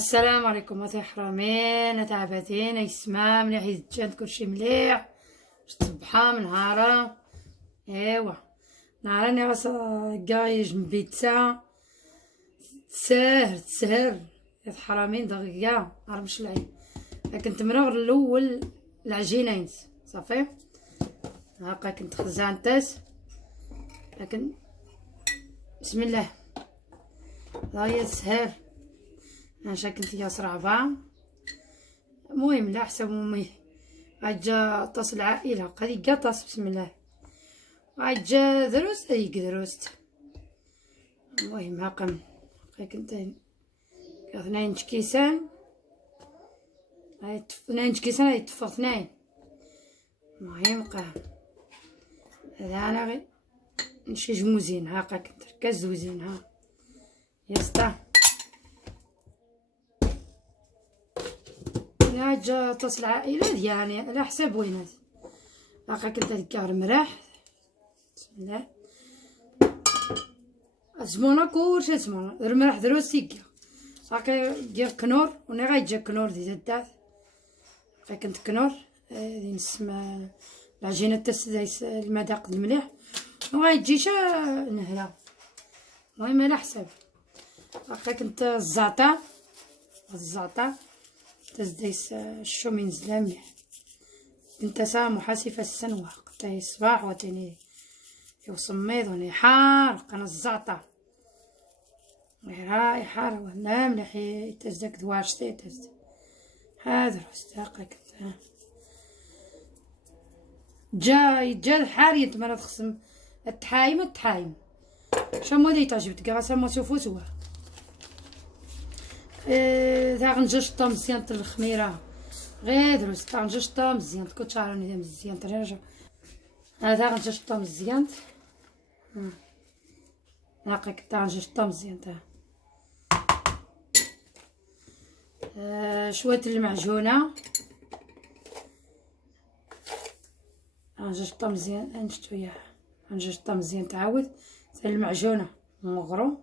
السلام عليكم اخواتي حرامين تعباتين يسمع مليح يتجاد كلشي مليح صبحه من نهارا. ايوا نهارا غاس كايج من بيتزا تسهر يا حرامين دغيا نهار مش العين كنت منغر الاول العجينين صافي هاكا كنت خزانتاس لكن بسم الله هاهي تسهر انا كنت ياسر عبا. المهم لا حسب امي عجا طاس العائله قادي قاطاس بسم الله عجا دروست هذيك دروست. المهم هاكا كنت اثنين كيسان هاي اثنين كيسان هاي تفا اثنين. المهم هذا انا غير نشي جموزين هاكا كنت ركز زوزين ها يسطا جا طاس العائله ديالي على حساب وينات هاكا كنت هكا مريح بسم الله زمونا كلشي زمونا المريح دروستي هاكا ديال كنور وني غايجا كنور ديال الدات هاكا كنت كنور هادي نسمى العجينه تاس المذاق المليح وغايجي شا نهلا. المهم على حساب هاكا كنت الزعتر تزديس الشومين زلامي انت سامو حاسفة السنوة قطعي الصباح وتاني يوصميض وني حارق انا الزعتر هاي حار ولا مليح تزدك دواشتي تزد هذا رستاقة كنت جا الحاري انت مرة تخصم التحايم شامو دي تعجبتك غاسا ما سوفو سوا تا غنجشطا مزيان الخميره غير دروس تا غنجشطا مزيان كنت شعراني مزيان ترجع هذا غنجشطا مزيان هاكا كنت غنجشطا مزيان تا شويه المعجونه غنجشطا مزيان نشتو ياها غنجشطا مزيان تعاود المعجونه مغرو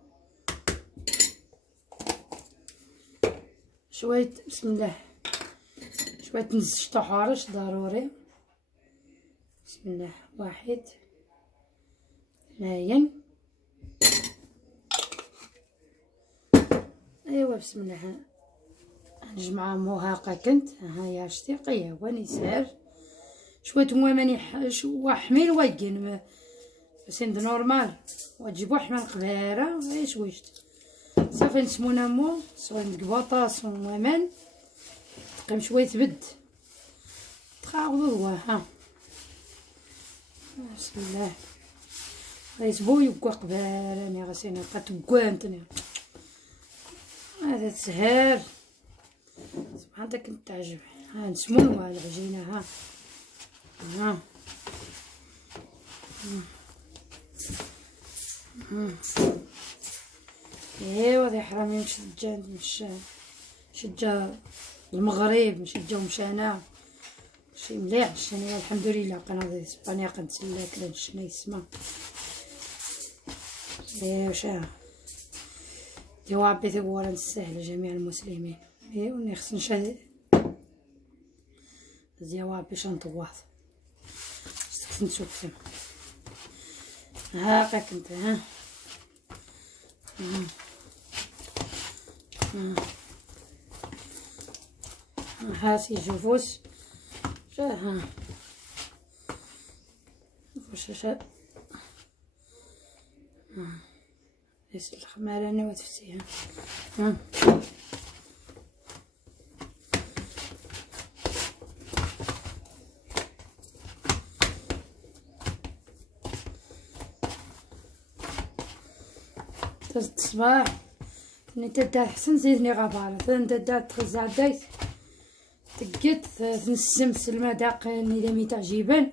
شويه بسم الله شويه نزشطو حارش ضروري بسم الله واحد اثنين ايوا بسم الله نجمعهم هاكا كنت هاهي شتي قياوه نسار شويه موامني حمير واكين سند نورمال وتجيبو حمال قباره غير شويشت صافي نسمونا مو سواء الكباطاس ومامان تقيم شويه تبد تخاوضوا ها بسم الله غيسبو يبقى قبالاني غاسينا بقات كوانتني هذا تسهر سبحان الله كنت تعجب ها نسموها العجينه ها ايوا ذي حرامي شجا المغرب ماشي جاو مشانا شي مليح شنو الحمد لله قناه اسبانيا كنتسلى كلا شنو يسمى ايوا شا جوابي ثبورا السهل جميع المسلمين ايوا خصنا نشهد جوابي شنطواط خصنا نشوف هاكا كنت هاسي جوفوس ها فوش ليس الخمارة انا وتفسيها الصباح نتدا حسن زيدني غبارة نتدا تخزع دايس تقيت تنسمس المذاق النظامي تاع جبن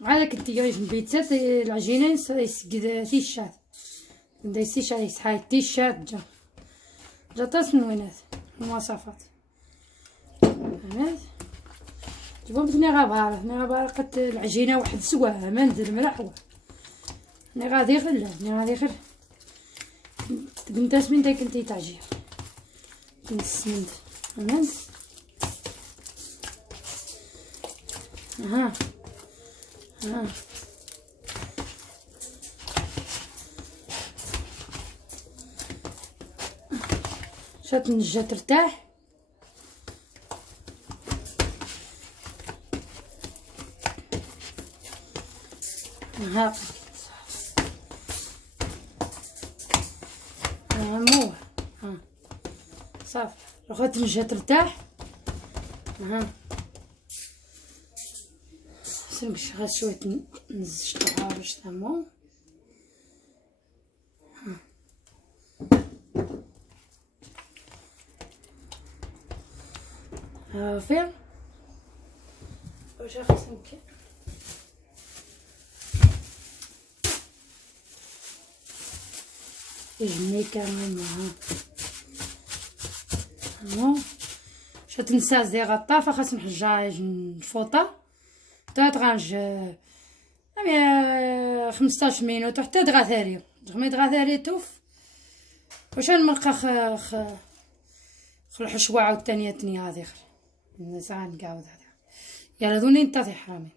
على كنت جايش من بيتزا العجينين يسقد تيشات ندا تيشات يسحاي تيشات جا طاس من وينات المواصفات هناك جبو بتني غبارة قد العجينة واحد سواها ما ندير ملح ني غادي خل تقنتاس من داك انتي تعجير نسند فهمت. ها شات النجة ترتاح. ها مو ها صافي اخوات النجة ترتاح. ها سمش غير شويه نزج العارش تمام. ها فين واش خصني يجني كمان. ها شات نساز ديال غطافه خاص نحجاج الفوطه تغنج 15 مينوت حتى دغا ثاري توف واش نلقى الحشوه عاوتاني تاني هذه الناس غنقاود هذا يلا ذوني انت في حرامي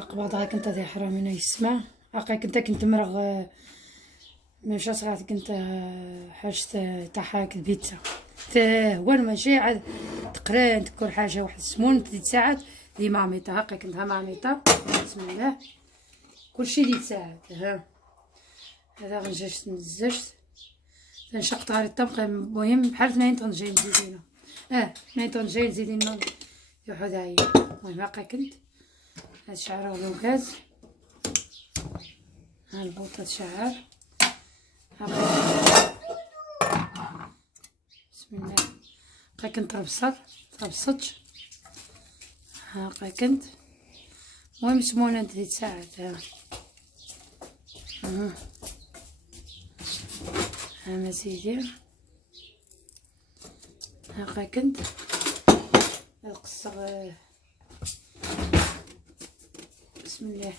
قبض هاك انت في حرامي يسمع هاك كنت مرغ ماشي صغات كنت حاجت تاع حاك البيتزا هو ماشي عاد تقران كل حاجه واحد السمون 3 ساعات دي ماميطا هاكا كنتها ماميطا بسم الله كلشي دي ساعات. ها هذا غنجاش نزجت تنشق غير الطبق المهم بحال 2 طن جاي نزيدينها 2 طن جاي نزيدينها حدايا. المهم هاكا كنت هاد شعره ولو غاز ها البوطه تشعر هاكا بسم الله هاكا كنت تربصت هاكا كنت المهم سمونه 3 ساعات. ها مزيدين هاكا كنت القصه بسم الله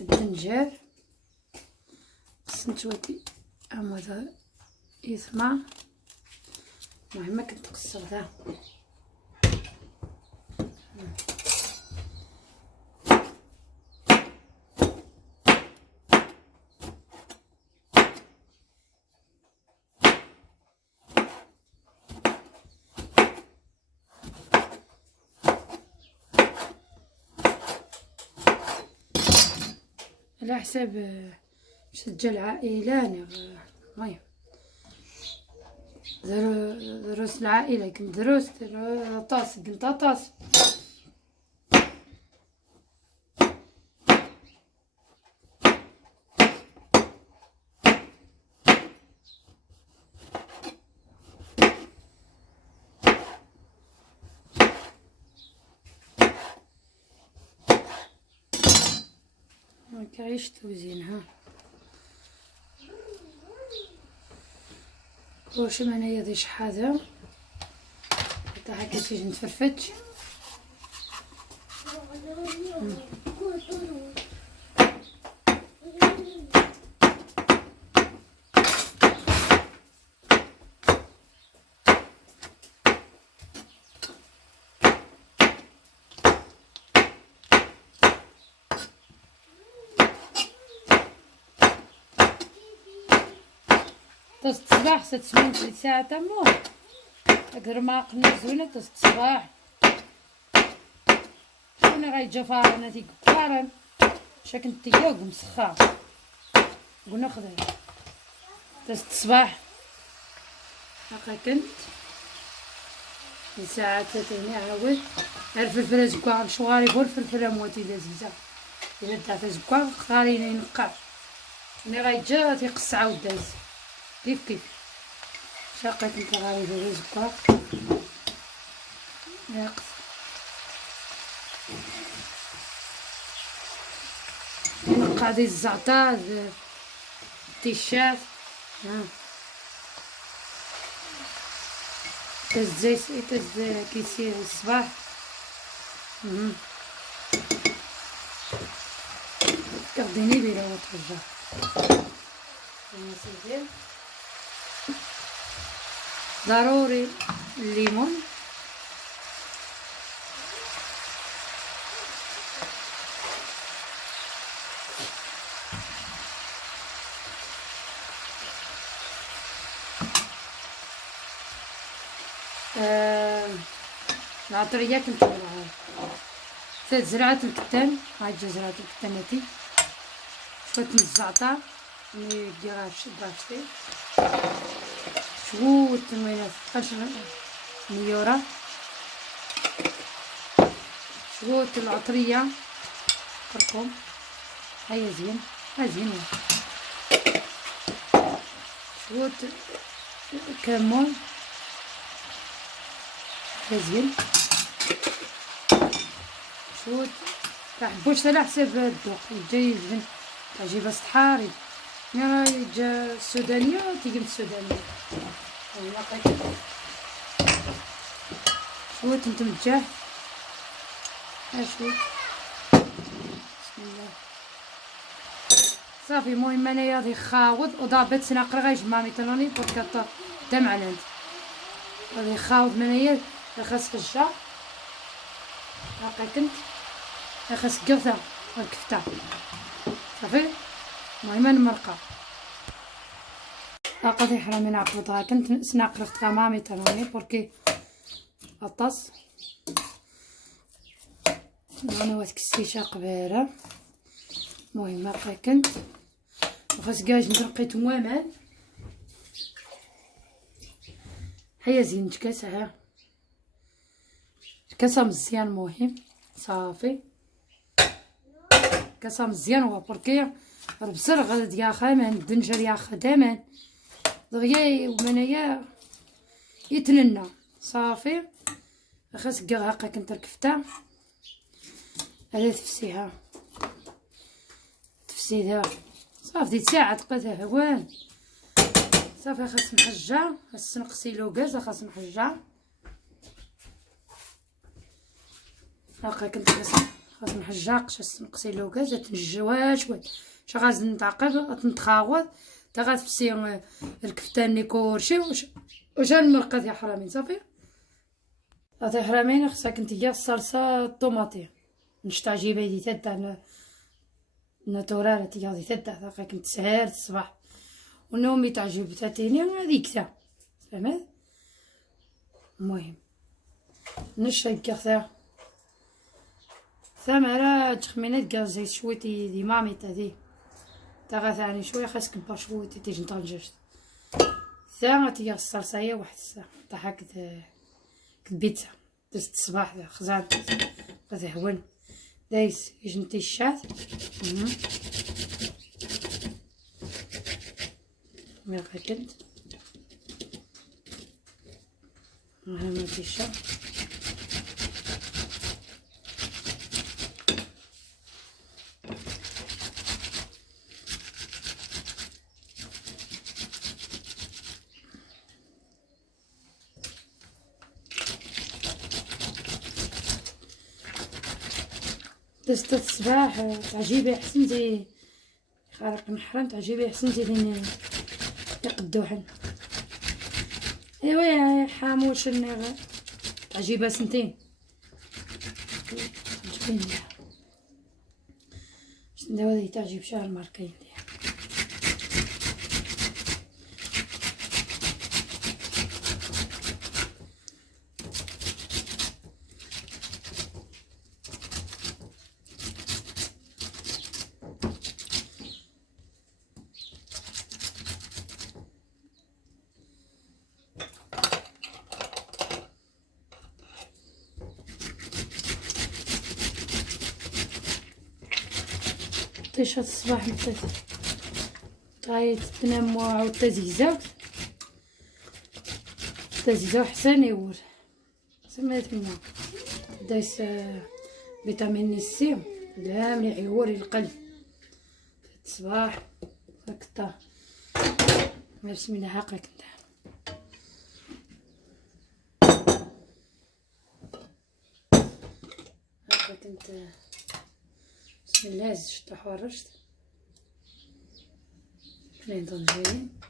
الدنجال قسمت واتي هذا يسمع. المهم كنت قصر ذا على حساب شجع العائلة. المهم دروس العائلة كنت دروس طاس كنت طاس كايش توزين. ها واش معناها دي شحاذه حتى هكا تيجي نتفرفج. تص الصباح 6 ساعات تمو اقدر ما قلنا زوينه تص الصباح انا غايجا فارنا تي قارن شكن تيوق مسخا قلنا خذها تص الصباح هاكا كنت ساعات تاني عاود الفلفل زكوا شواري بول الفلفل موتي لذيذه الا دات زكوا اختارينا ينقع انا غايجا تيقص عاود دايز كيف شاقة كنت غاريزة رزقها ناقص نقع دي الزعتر التيشات تزيت كيسير الصباح كرديني بلا وترجع يا سيدي ضروري الليمون. العطرية كنت نزرعها 3 زرعات الكتان. هاي جا زرعات الكتان هاتي شوية من الزعتر اللي ديرها براشتي، شوية من النيورة، شوية العطرية كركم. هيا زين زين، شوية كمون زين، شوية حبوش على حساب الذوق جاي زين. تعجبها صحاري يعني جا السودانية تيجي من السودانية. شوية نتمجاه شوية بسم الله صافي. المهم انايا غادي نخاوض وضابط سنقرا غير جمامي تلوني بودكاست دم على انت غادي نخاوض منايا خاص خجة هاكا كنت خاص قرثة والكفتة صافي. المهم نمرقة قضي حرامي نعقدها كنت سنقرت مامي تلوني بوركي الطاس انا وات كسيشة قبيرة. المهم هاكا كنت وخاص كاج نترقي تماما. هيا زين تكاسها كاسة مزيان. المهم صافي كاسة مزيان هو بوركي البصر غدا يا خامان الدنجر يا خدامان دغيا ومنايا يتننى صافي. خاص كاع هاكا كنت الكفتة على تفسيها تفسيدها صافي ديت ساعة تقاتها هوان صافي. خاص نحجة خاص نقسي لوكاز خاص نحجة هاكا كنت خاص نحجة خاص نقسي لوكاز تنجوا شوي غاز نتعقب تنتخاوض تا غتفسي الكفتان كلشي واش المرقات يا حرامين صافي. هذا حرامين خصك نتيا الصلصه الطوماطي نشتا جيبه دي تاع ناتورال تيا دي تاع هاكا كنت سهر الصباح ونومي تعجب تاتيني هذيك تا فهمت. المهم نشا كاع ثمرة تخمينات كاع زيت شويتي دي مامي تاعي تا غاثاني شويه خاص كبر شويتي تيجي نطنجش ثا تيا الصلصه هي واحد الساعه طاحك البيتزا درت الصباح خزعت غادي هون دايس يجنتي الشات ما كنت ما تيشا دست الصباح تعجبي احسن زي خارق محرم تعجبي احسن زي لين يقدوحن. ايوا يا حاموش النغا تعجبها سنتين تعجبني شنو هذه تعجب شهر ماركين طيشة الصباح طايت تنام وعاود تزيزاو حسن يور سميت منها دايس فيتامين سي لا مليح يوري القلب الصباح هكذا بسم الله هاكا كنت هاكا كنت بسم الله زجت حورشت اثنين طنجرين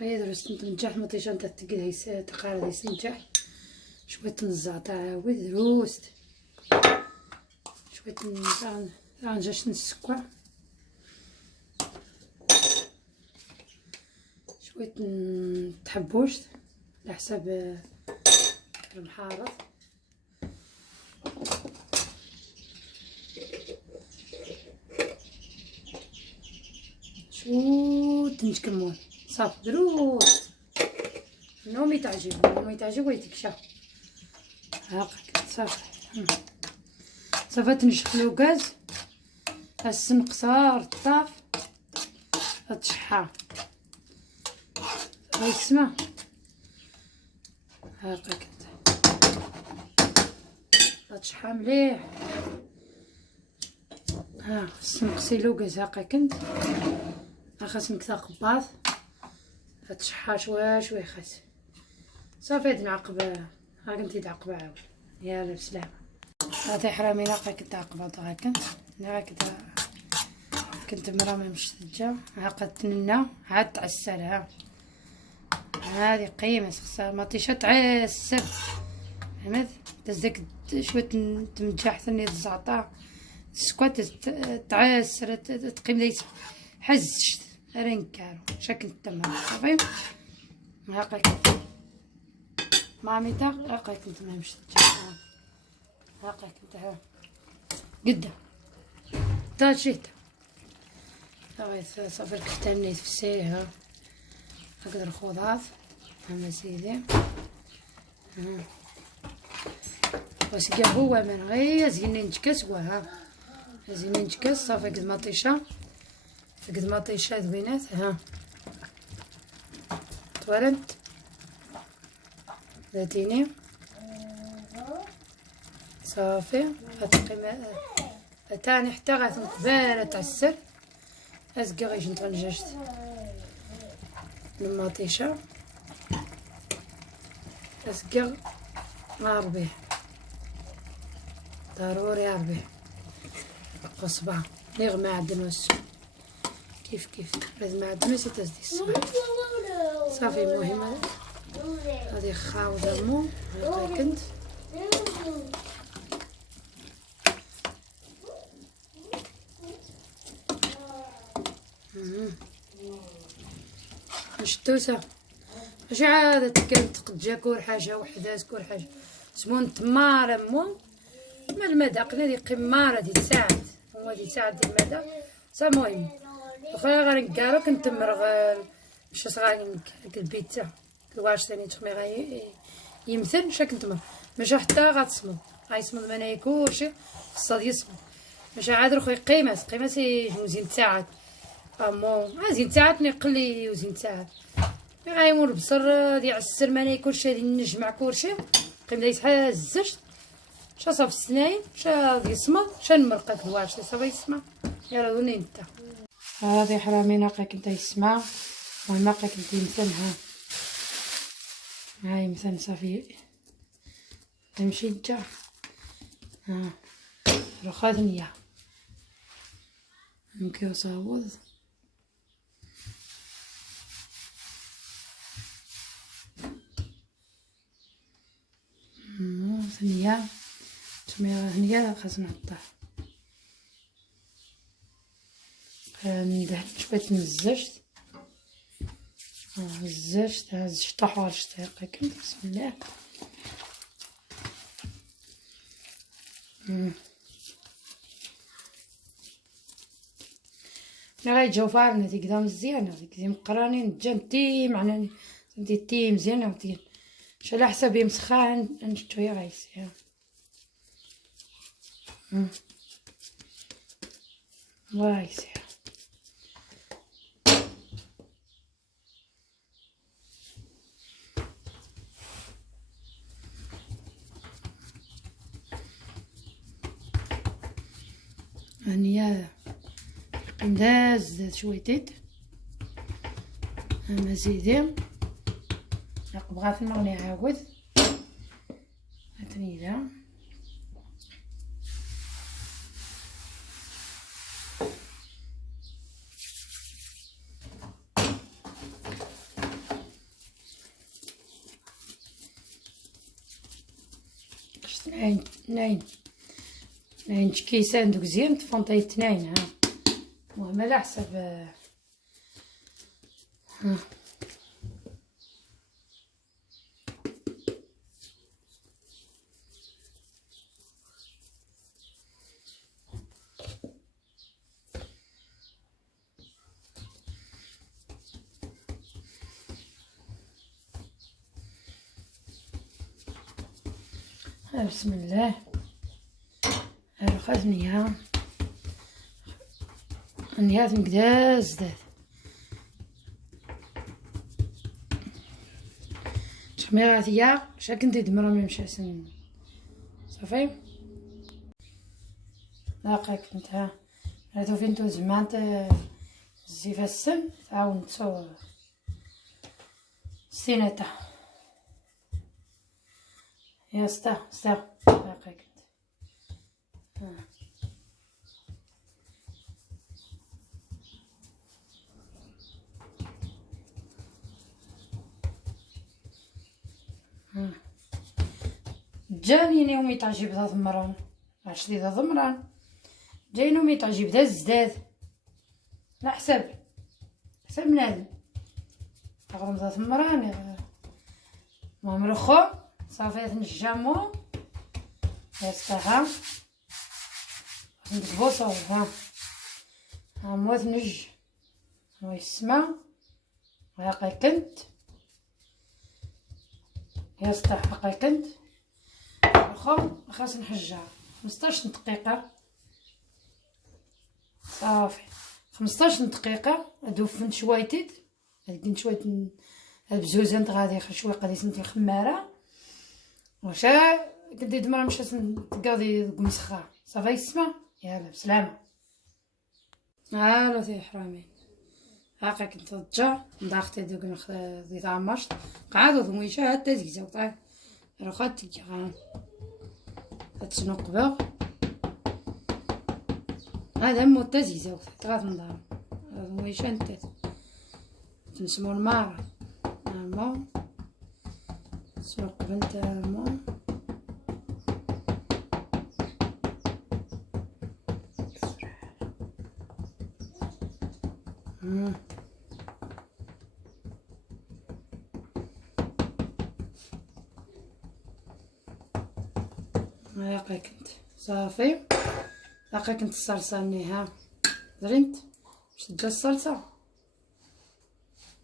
درست نتنجح مطيشة نتا تقدر تقارد يسنجح شوية الزعتر عاود دروست شوية رانجاش السكر شوية تحبوش على حساب المحارض شو تنج كمون صافي دروست نومي تعجب ويتكشى هاكا صافي صافي تنشفلو غاز السم قصار طاف تشحى يسمع هاكا كنت تشحى مليح ها السم قصيلو غاز هاكا كنت خاص نكثر قباط تشحى شوي خاص صافي نعقب ها كنتي تعقب عاود يلا بسلامه هذا حرامي ناقا كنت عقبات هاكا كنت مرامي مشتجه هاكا تننا عاد تعسرها هذه قيمه خصها مطيشه تعسر فهمت تزدك شويه تمجح ثاني الزعتر السكوات تعسر تقيم ليس حزشت رنكارو شكل تمام صافي هاكا مامي تاع هاكا كنت ما مشتجه هاكا كنت ها قدام تاجيت صافي الكتانيت في السيها هكذا الخضار هما سيدي واسقى هو من غير زيني نتكس وها زيني نتكس صافي قد ما طيشه زوينات ها تورنت ذاتيني صافي هتقيم تاني حتى غتنقبال تعسر اسقى غيش نتغنجشت المطيشه اسقى ربيع ضروري ربيع قصبه لي معدن والسو كيف لازم معدن تزدي الصباح صافي المهم هذه خاوده مو هاكا كنت مشتوسه ماشي عاد تقجا كل حاجه وحدات كل حاجه سمون تماره مو ما المذاق هذه قماره ديال ساعات هو ديال ساعات ديال المذاق صا المهم واخا غنكارو كنتمرغ باش صغارين البيتزا الواش ثاني تخمي يمثل شا كنتمرغ ماشي حتى غتصمد غيصمد منايا كلشي خصها يصمد ماشي عاد روحي قيماس وزين ساعات زين ساعات نقلي وزين ساعات غايمون البصر ديال عسر ماني كلشي غادي نجمع كلشي قيم دايس حازشت شا صافي السناين شا يصمد شا نمرقك الواش صافي يسمع يلا وني نتا هادي حرامي ناقا كنت يسمع وناقا كنت يمثلها هاي مثلا صافي نمشي نتا رخا ثنيا نمكيو صاوض ثنيا تسميها ثنيا خاصنا نحطها ندهن شويه الزجت الزجت طحوال هاكا كنت بسم الله ملي غيتجاو فارنا ديك دا مزيانه ديك دي مقرانين جنتي معناني تي مزيانه ودير شو على حسابي مسخان نشتو هي غيسير غيسير هانيا نداز شويتيت انا زيدي بغا في المغني عاود هاتني لا تنين كيسان دوك زين تفونطي تنين. ها المهم على حسب. ها بسم الله. خذنيها نيات نقدا زداد تخميراتيا شاكن تدمر ما مشاسن صافي. لاقيك نتا هادو فين تو زعما الزيفه السم تعاون تصور سينتا يا ستا لاقيك. جاني يومي تعجب ذا ضمران عشتي ذا ضمران جاي نومي تعجب ذا الزداد لا حسب بنادم تغرم ذا ضمران مام رخو صافي نجامو يستها نكبوصو. ها موت نج هو يسمع هاقي كنت يستحقي كنت واخا خاص نحجها 15 دقيقة صافي. 15 دقيقة ادوفن شويتيت هادين شويت بزوزنت غادي شوي قديسنت الخمارة وشا كدي دمرة مشات تقاضي مسخة صافي يسمع. يلا بسلامة. هالو تي حرامي هاكا كنت ضجع ضاختي دوك دي تعمرت قعدوا ضميشة حتى زيزو طاي رخات تجي غان تسنقبغ هذا مو تزيزو تغاث نضام ضميشة انت تنسمو المارة ماما تسنقبغ انت ماما هاكا كنت صافي. هاكا كنت الصلصه منيها درنت شد الصلصه.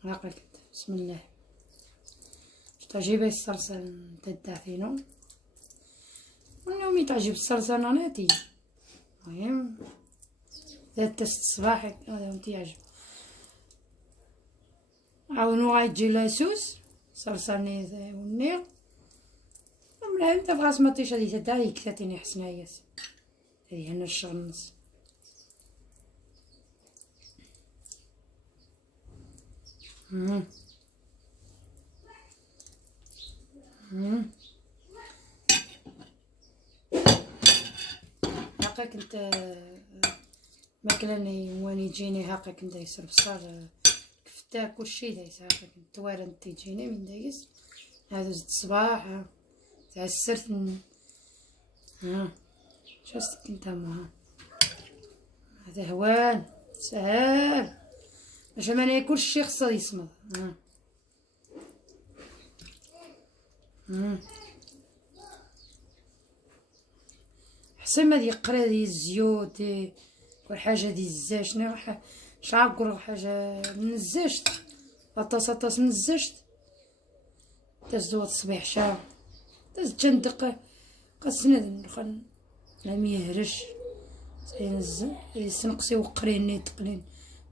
هاكا كنت بسم الله تعجبي الصلصه تدافينو ونومي تعجب الصلصه ناناتي. المهم ذات الصباح هذا انت يعجب عاونو غايجي لاسوس صلصه ني ونيغ ملا انت بغاس مطيش هادي تدا يكثاتيني حسناياس هادي هنا الشغل نص. هاكا كنت ماكلاني واني تجيني هاكا كنت دايس البصل كفتا كلشي دايس هاكا كنت توارن تيجيني من دايس هذا زد الصباح تعسرت شاست كنت ها هذا هوان سهل باش ما ناكلش شي خصو يصمد. حسن ما دي قرا دي الزيوت كل حاجه دي الزاج شنو راح شعقر حاجه من الزاجت طاس من الزاجت تزوت الصبيح شا تندق قسنا ندخل لم يهرش يسنقسي وقريني تقلين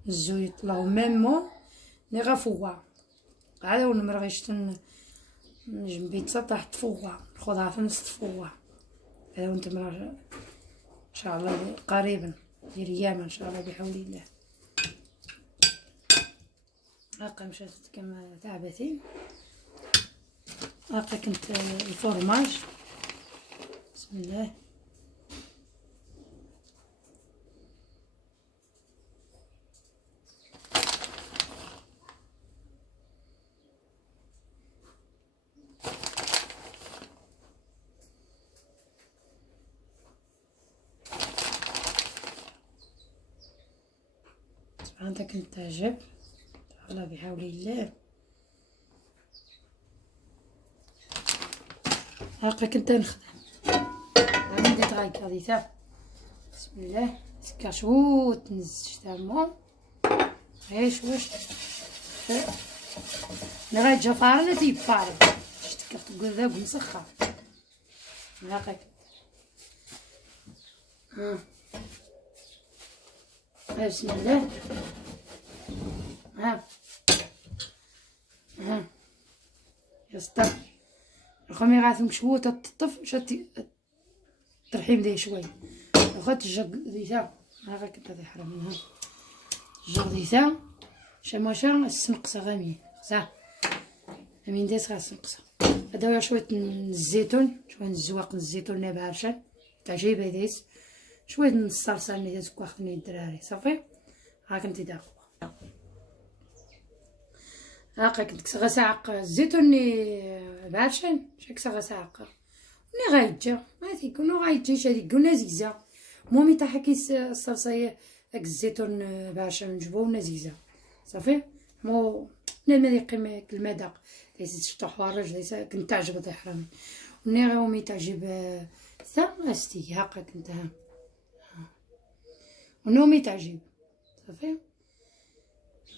الزويت اللهم ميمو ني غفوا هذا ونمرغيش جنبي تحت فوا خذها في نص فوا هذا وانت مرا ان شاء الله قريبا ديال ايام ان شاء الله بحول الله. هاكا مشات كما تعبتين هاكا كنت الفرماج بسم الله. انت كنت تعجب الله بحول الله. هاكا كنت نخدم غادي تغيك هادي تا بسم الله سكاشوت نزج تامو عيش واش نغايت جفار لا تيبار شتك تقول ذاك مسخر هاكا بسم الله يسطا الخمي غاثم شويه تطف شتي ترحيم ديه شويه وخدت الجق ديتا هاكا كنت هذا حرام منها الجق ديتا شماشا السنقصه غامي خصها من ديس غا السنقصه هذا شويه الزيتون شويه الزواق الزيتون نابع عرشان تعجيبه ديس شويه من الصلصه اللي دازك واخدني الدراري صافي ها كنت داخل هاكا كنت كسا غساعق الزيتون ني بعرشان شاك غساعق ني غايجا ما تيكونوا غايجي شادي قلنا زيزا مومي تاع حكيس الصلصه داك الزيتون بعرشان نجبوه نزيزا صافي مو نما يقيم المذاق ليس شطح حوارج ليس كنت تعجب ضي حرامي وني غير مومي تعجب تا استي هاكا كنت ها ونومي تعجب صافي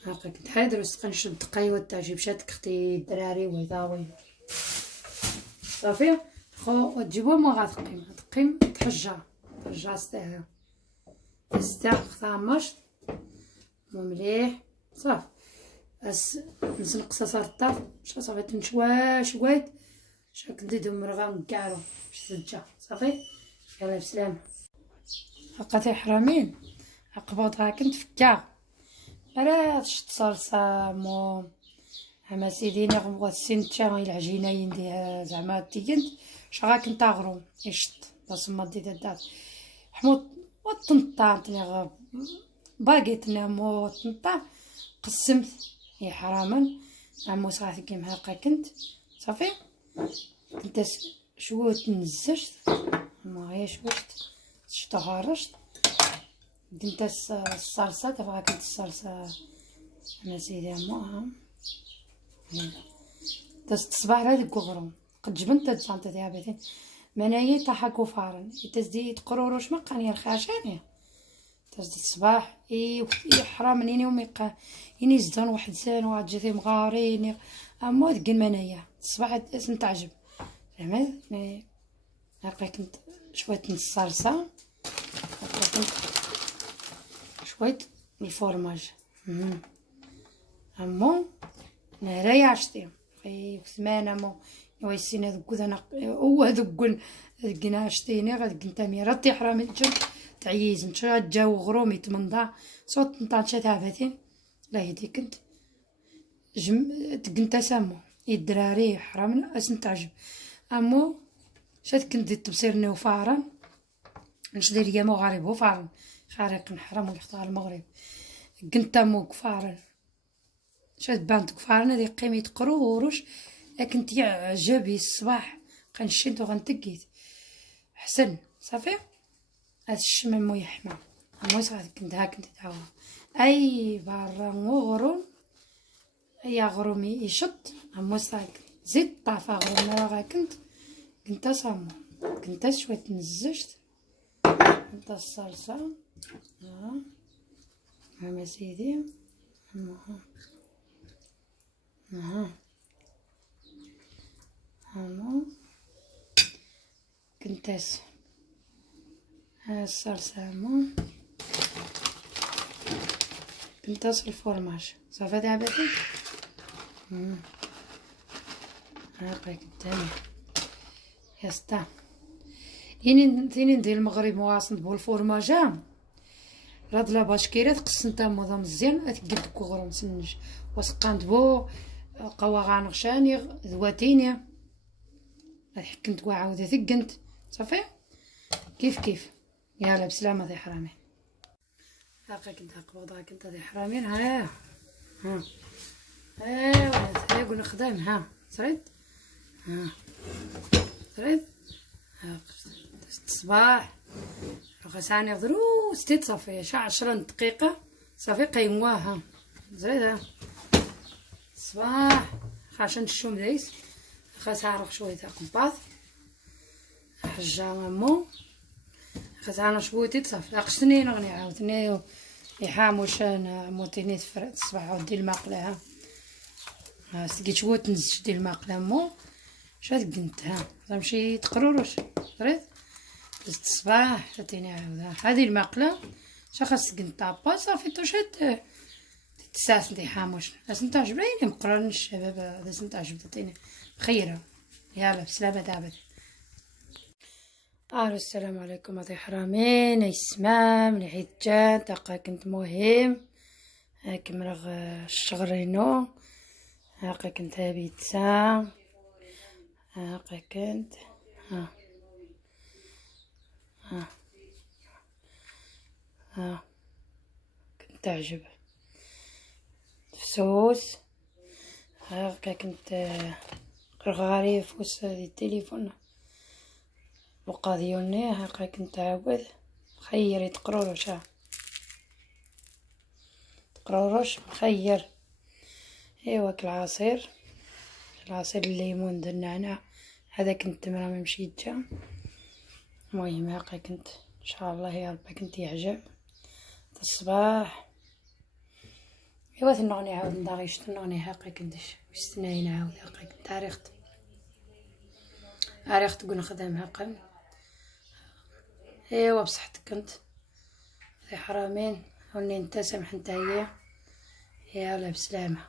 هاكا كنت حاضر وسقى نشد قيوه تعجب شاتك اختي الدراري ويضاوي صافي خو تجيبوها ما غتقيم تحجا ستاها خامش مليح صافي نسنقص صارطاف صافي تنشوا شويت شاك نديدو مرغا نكعرو سجا صافي يلا بسلامه هاكا حرامين عقبوط ها كنت فكا راه شت صلصه مو اما سيدي نغبغ السنتشا العجينه ينديها زعما تيكنت شغا كنت اغرو يشط بصما ديت دات حموط وطنطات نغ باقيت نامو طنطا قسمت يا حراما عمو صافي كيما هاكا كنت صافي كنت شويه نزجت ما هي شويه شطهرشت كنت الصلصه تبغى كنت الصلصه انا سيدي امها دازت الصباح لا ديك غروم قد جبنت هاد الشنطه ديال بيتين منايا طاحكو فارن تزدي تقرروش ما قاني الخاشانيه تزدي الصباح اي حرام نيني وميقا يني زدان واحد سان واحد جاتي مغارين اما ديك المنايا الصباح اسم تعجب فهمت هاكا كنت شويه من الصلصه هاكا كنت شويه الفرماج امو نهاريا عشتي في ثمانه مو ويسينا ذوك انا هو ذوك كنا عشتيني غاد كنت ميرتي حرامي الجن تعيز نشا جاو غرومي تمنضا صوت نطانشا تعبتين لا يدي كنت كنت سامو الدراري حرام اسن تعجب امو شات كنت تبصيرني وفارن نشدي ليا مغارب وفارن خارق نحرم ويختار المغرب كنت مو كفارن شات بانت كفارن هذه قيمه قروروش لكن تعجبي الصباح غنشد وغنتقيت حسن صافي هاد الشمم مو يحمى مو صافي كنت ها كنت دعوه اي برا مغروم اي غرومي يشط مو صافي زيد طافا غروم راه كنت صامو كنت شويه نزجت كنت الصلصه ها سيدي هامو كنتاس ها الصلصة هامو كنتاس الفرماج صافي دابتي هاكا قدامي يسطا ثاني ندير المغرب مواصل بو الفرماج راد لا باشكيره تقسنت موضه مزيان اتقد كوغرم سنج وسقانت بو قوا غانغشاني ذواتيني حكمت كوا عاودة ثقنت صافي كيف يلا بسلامة ذي حرامي هاكا كنت هاكا كنت ذي حرامين ها ولات قلنا خدام ها صريت هاكا الصباح غساني غدرو ستيت صافي شا 10 دقيقة صافي قيموها زريدها صباح خاصة نشوم دايس خاص عرق شويه تاع قباط حجه مامو خاص انا شويتي صافي عقشتني نغني عاوتاني يحاموش انا موتيني تفرد الصباح عاود دير الماقله ها سقيت شويه تنزل ديال الماقله مو شاد قنتها غنمشي تقرورش دريت دزت الصباح عطيني عاود هذه الماقله شا خاص قنتها با صافي توشات تساس ندي حاموش لازم تعجب لي مقرن الشباب لازم تعجب تعطيني خيره يلا بسلامه دابا السلام عليكم اطي حرامين يسمام لحيت جات دقا كنت مهم هاك مرغ الشغرينو هاكا كنت بيتزا هاكا كنت ها كنت تعجب فسوس هاكا كنت غرغاري فوس التليفون وقاضيوني هاكا كنت عاود خير تقرورش تقرورش مخير ايوا العصير الليمون د النعناع هذا كنت مرا مشيت جا المهم هاكا كنت ان شاء الله يا ربي كنت يعجب الصباح ايوا تنغني عاود نداغيش تنغني هاكا كنتش مستناين عاود هاكا كنت عريقت تقول نخدم هاكا ايوا بصحتك كنت يا حرامين هوني انت سمح نتا هي يلا بسلامه.